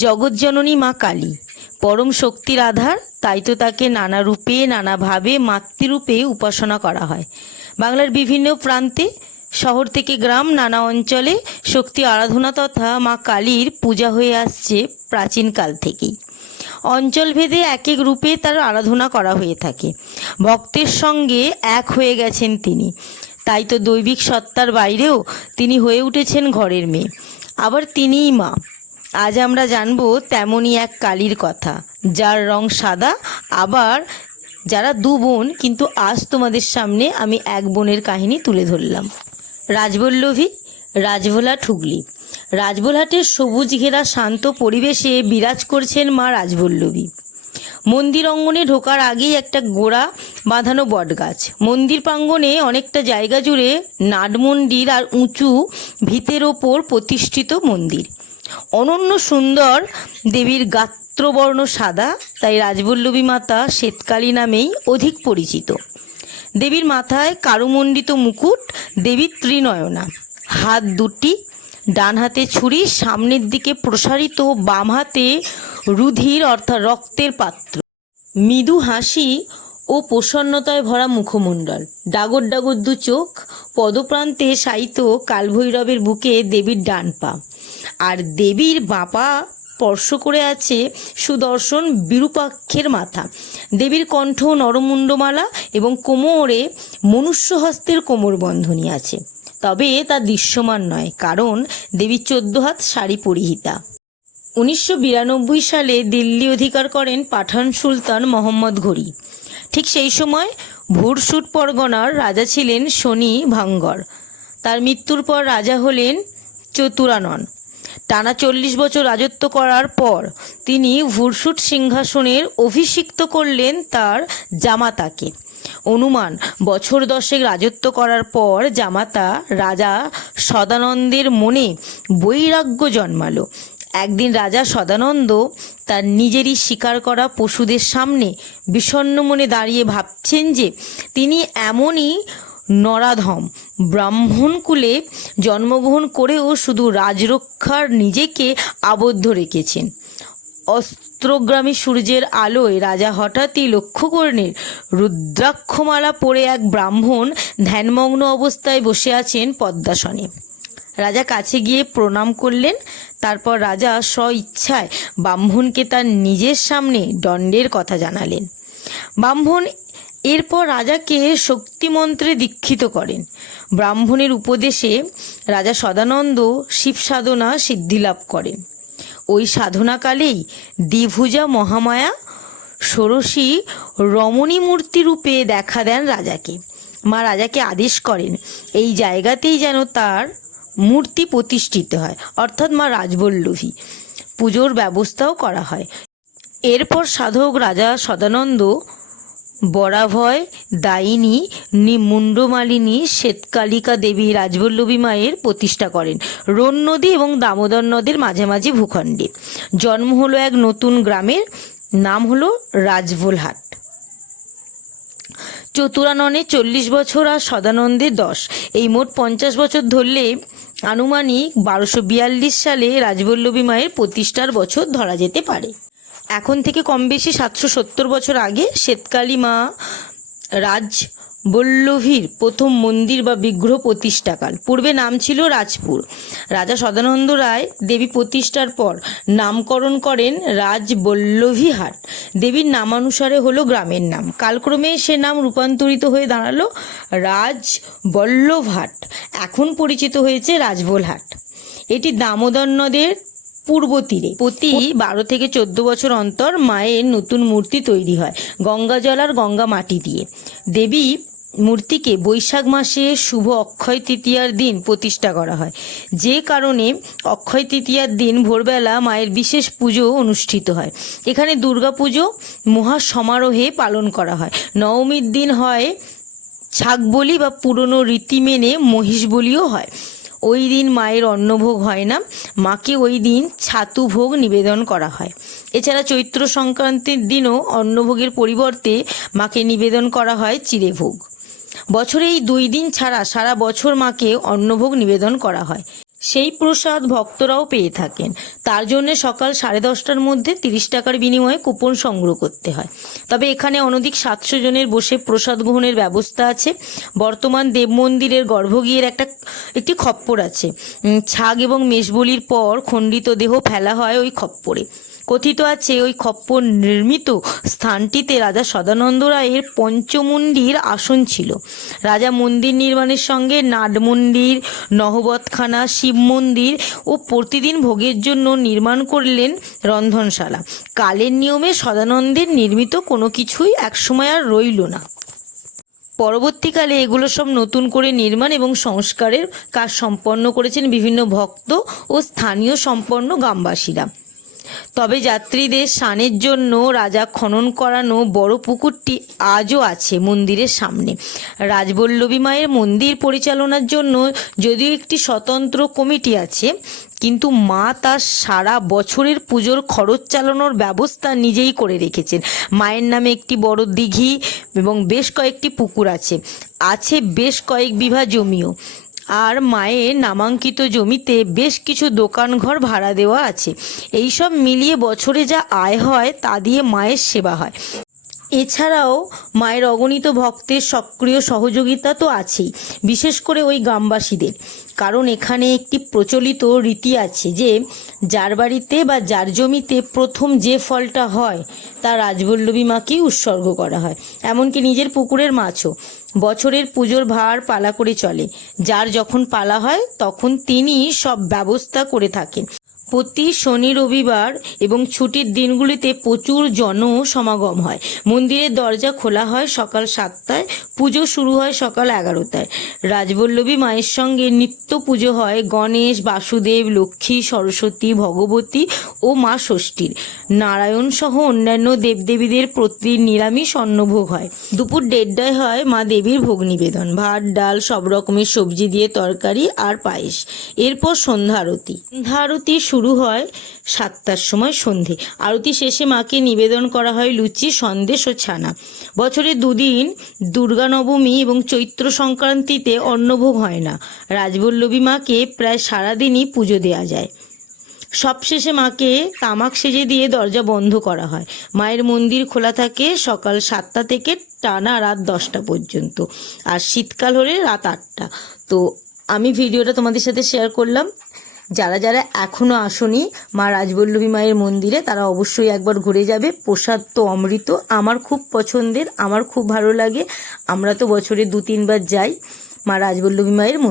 জগৎজননী মা কালী পরম শক্তির আধার, তাই তো তাকে নানা রূপে নানাভাবে মাতৃরূপে উপাসনা করা হয়। বাংলার বিভিন্ন প্রান্তে, শহর থেকে গ্রাম, নানা অঞ্চলে শক্তি আরাধনা তথা মা কালীর পূজা হয়ে আসছে প্রাচীনকাল থেকেই। অঞ্চলভেদে এক এক রূপে তার আরাধনা করা হয়ে থাকে। ভক্তের সঙ্গে এক হয়ে গেছেন তিনি, তাই তো দৈবিক সত্তার বাইরেও তিনি হয়ে উঠেছেন ঘরের মেয়ে, আবার তিনিই মা। আজ আমরা জানব তেমনই এক কালীর কথা, যার রং সাদা, আবার যারা দু বোন, কিন্তু আজ তোমাদের সামনে আমি এক বোনের কাহিনী তুলে ধরলাম। রাজবল্লভী, রাজভোলা ঠুগলি। রাজভোলাটের সবুজ ঘেরা শান্ত পরিবেশে বিরাজ করছেন মা রাজবল্লভী। মন্দির অঙ্গনে ঢোকার আগেই একটা গোড়া বাঁধানো বটগাছ। মন্দির প্রাঙ্গণে অনেকটা জায়গা জুড়ে নাট মন্দির আর উঁচু ভিতের ওপর প্রতিষ্ঠিত মন্দির। অনন্য সুন্দর দেবীর গাত্রবর্ণ সাদা, তাই রাজবল্লভী মাতা শ্বেতকালী নামেই অধিক পরিচিত। দেবীর মাথায় কারুমণ্ডিত মুকুট, দেবী ত্রিনয়না, হাত দুটি, ডান হাতে ছুরি, সামনের দিকে প্রসারিত, বাম হাতে রুধির অর্থাৎ রক্তের পাত্র, মৃদু হাসি ও প্রসন্নতায় ভরা মুখমণ্ডল, ডাগর ডাগর দু চোখ, পদপ্রান্তে শায়িত কালভৈরবের বুকে দেবীর ডান পা, আর দেবীর বাঁ পা স্পর্শ করে আছে সুদর্শন বিরূপাক্ষের মাথা। দেবীর কণ্ঠ নরমুণ্ডমালা এবং কোমরে মনুষ্য হস্তের কোমরবন্ধনী আছে, তবে তা দৃশ্যমান নয়, কারণ দেবী 14 হাত শাড়ি পরিহিতা। 1992 সালে দিল্লি অধিকার করেন পাঠান সুলতান মোহাম্মদ ঘুরি। ঠিক সেই সময় ভুরসুট পরগনার রাজা ছিলেন শনি ভাঙ্গর। তার মৃত্যুর পর রাজা হলেন চতুরানন। টানা 40 বছর রাজত্ব করার পর তিনি ভুরসুট সিংহাসনের অভিষিক্ত করলেন তার জামাতাকে। অনুমান বছর 10 রাজত্ব করার পর জামাতা রাজা সদানন্দের মনে বৈরাগ্য জন্মালো। একদিন রাজা সদানন্দ তার নিজেরই শিকার করা পশুদের সামনে বিষণ্ণ মনে দাঁড়িয়ে ভাবছেন যে তিনি এমনই নরাধম ব্রাহ্মণকুলে জন্মগ্রহণ করেও শুধু রাজরক্ষার নিজেকে আবদ্ধ রেখেছেন। অস্ত্রগ্রামী সূর্যের আলোয় রাজা হঠাৎই লক্ষ্য করলেন রুদ্রাক্ষমালা পরে এক ব্রাহ্মণ ধ্যানমগ্ন অবস্থায় বসে আছেন পদ্মাসনে। রাজা কাছে গিয়ে প্রণাম করলেন। তারপর রাজা স্বইচ্ছায় ব্রাহ্মণকে তার নিজের সামনে দণ্ডের কথা জানালেন। ব্রাহ্মণ এরপর রাজাকে শক্তিমন্ত্রে দীক্ষিত করেন। ব্রাহ্মণের উপদেশে রাজা সদানন্দ শিব সাধনা সিদ্ধিলাভ করেন। ওই সাধনাকালেই দ্বিভুজা মহামায়া ষোড়শী রমণী মূর্তি রূপে দেখা দেন রাজাকে। মা রাজাকে আদেশ করেন এই জায়গাতেই যেন তার মূর্তি প্রতিষ্ঠিত হয়, অর্থাৎ মা রাজবল্লভী। পুজোর ব্যবস্থাও করা হয়। এরপর সাধক রাজা সদানন্দ বরাভয়, দায়িনী, মুন্ডমালিনী, শ্বেতকালিকা দেবী রাজবল্লভী মায়ের প্রতিষ্ঠা করেন রোন নদী এবং দামোদর নদের মাঝামাঝি ভূখণ্ডে। জন্ম হলো এক নতুন গ্রামের, নাম হলো রাজভোলহাট। চতুরাননের 40 বছর আর সদানন্দের 10, এই মোট 50 বছর ধরলে আনুমানিক 1242 সালে রাজবল্লভী মায়ের প্রতিষ্ঠার বছর ধরা যেতে পারে। এখন থেকে কম বেশি 770 বছর আগে শ্বেতকালী মা রাজবল্লভীর প্রথম মন্দির বা বিগ্রহ প্রতিষ্ঠাকাল। পূর্বে নাম ছিল রাজপুর। রাজা সদানন্দ রায় দেবী প্রতিষ্ঠার পর নামকরণ করেন রাজবল্লভীহাট। দেবীর নামানুসারে হলো গ্রামের নাম। কালক্রমে সে নাম রূপান্তরিত হয়ে দাঁড়ালো রাজবল্লভহাট। এখন পরিচিত হয়েছে রাজভোলহাট। এটি দামোদর নদের পূর্ব তীরে। প্রতি 12 থেকে 14 বছর অন্তর মায়ের নতুন মূর্তি তৈরি হয় গঙ্গা জল আর গঙ্গা মাটি দিয়ে। দেবী মূর্তিকে বৈশাখ মাসে শুভ অক্ষয় তৃতীয়ার দিন প্রতিষ্ঠা করা হয়, যে কারণে অক্ষয় তৃতীয়ার দিন ভোরবেলা মায়ের বিশেষ পুজো অনুষ্ঠিত হয়। এখানে দুর্গা পুজো মহা সমারোহে পালন করা হয়। নবমীর দিন হয় ছাগ বলি বা পুরনো রীতি মেনে মহিষ বলিও হয়। ওই দিন মায়ের অন্নভোগ হয় না, মাকে ওই দিন ছাতু ভোগ নিবেদন করা হয়। এছাড়া চৈত্র সংক্রান্তির দিনও অন্নভোগের পরিবর্তে মাকে নিবেদন করা হয় চিড়ে ভোগ। বছরে এই 2 দিন ছাড়া সারা বছর মাকে অন্নভোগ নিবেদন করা হয়। সেই প্রসাদ ভক্তরাও পেয়ে থাকেন। তার জন্য সকাল 10:30টার মধ্যে 30 টাকার বিনিময়ে কুপন সংগ্রহ করতে হয়। তবে এখানে অনধিক 700 জনের বসে প্রসাদ গ্রহণের ব্যবস্থা আছে। বর্তমান দেব মন্দিরের গর্ভগৃহের একটি খপ্পর আছে। ছাগ এবং মেষবলির পর খণ্ডিত দেহ ফেলা হয় ওই খপ্পরে। কথিত আছে ওই খপ্পর নির্মিত স্থানটিতে রাজা সদানন্দ রায়ের পঞ্চমুণ্ডির আসন ছিল। রাজা মন্দির নির্মাণের সঙ্গে নাট মন্দির, নহবতখানা, শিব মন্দির ও প্রতিদিন ভোগের জন্য নির্মাণ করলেন রন্ধনশালা। কালের নিয়মে সদানন্দের নির্মিত কোনো কিছুই একসময় আর রইল না। পরবর্তীকালে এগুলো সব নতুন করে নির্মাণ এবং সংস্কারের কাজ সম্পন্ন করেছেন বিভিন্ন ভক্ত ও স্থানীয় সম্পন্ন গ্রামবাসীরা। তবে যাত্রীদের স্নানের জন্য রাজা খনন করানো বড় পুকুরটি আজও আছে মন্দিরের সামনে। রাজবল্লভী মায়ের মন্দির পরিচালনার জন্য যদিও একটি স্বতন্ত্র কমিটি আছে, কিন্তু মা তার সারা বছরের পুজোর খরচ চালানোর ব্যবস্থা নিজেই করে রেখেছেন। মায়ের নামে একটি বড় দিঘি এবং বেশ কয়েকটি পুকুর আছে বেশ কয়েক বিঘা জমিও। আর মায়ের নামাঙ্কিত জমিতে বেশ কিছু দোকানঘর ভাড়া দেওয়া আছে। এইসব মিলিয়ে বছরে যা আয় হয় তা দিয়ে মায়ের সেবা হয়। এছাড়াও মায়ের অগণিত ভক্তের সক্রিয় সহযোগিতা তো আছেই, বিশেষ করে ওই গ্রামবাসীদের। কারণ এখানে একটি প্রচলিত রীতি আছে যে যার বাড়িতে বা যার জমিতে প্রথম যে ফলটা হয় তা রাজবল্লভী মাকেই উৎসর্গ করা হয়। এমনকি নিজের পুকুরের মাছও। বছরের পুজোর ভার পালা করে চলে। যার যখন পালা হয় তখন তিনি সব ব্যবস্থা করে থাকেন। প্রতি শনি, রবিবার এবং ছুটির দিনগুলিতে প্রচুর জনসমাগম হয়। মন্দিরের দরজা খোলা হয় সকাল 7টায়, পুজো শুরু হয় সকাল 11টায়। রাজবল্লভী মায়ের সঙ্গে নিত্য পুজো হয় গণেশ, বাসুদেব, লক্ষ্মী, সরস্বতী, ভগবতী ও মা ষষ্ঠীর। নারায়ণ সহ অন্যান্য দেবদেবীদের প্রতি নিরামিষ অন্নভোগ হয়। দুপুর 1:30টায় হয় মা দেবীর ভোগ নিবেদন, ভাত, ডাল, সব রকমের সবজি দিয়ে তরকারি আর পায়েস। এরপর সন্ধ্যা আরতি। সন্ধ্যা আরতি শুরু হয় 7টার সময় সন্ধে। আরতি শেষে মাকে নিবেদন করা হয় লুচি, সন্দেশ ও ছানা। বছরে 2 দিন, দুর্গা নবমী এবং চৈত্র সংক্রান্তিতে অন্নভোগ হয় না। রাজবল্লভী মাকে প্রায় সারাদিনই পুজো দেওয়া যায়। সবশেষে মাকে তামাক সেজে দিয়ে দরজা বন্ধ করা হয়। মায়ের মন্দির খোলা থাকে সকাল 7টা থেকে টানা রাত 10টা পর্যন্ত, আর শীতকাল হলে রাত 8টা। তো আমি ভিডিওটা তোমাদের সাথে শেয়ার করলাম। যারা যারা এখনও আসনি মা রাজবল্লভী মায়ের মন্দিরে, তারা অবশ্যই একবার ঘুরে যাবে। প্রসাদ তো অমৃত, আমার খুব পছন্দের, আমার খুব ভালো লাগে। আমরা তো বছরে 2-3 বার যাই মা রাজবল্লভী মায়ের মন্দিরে।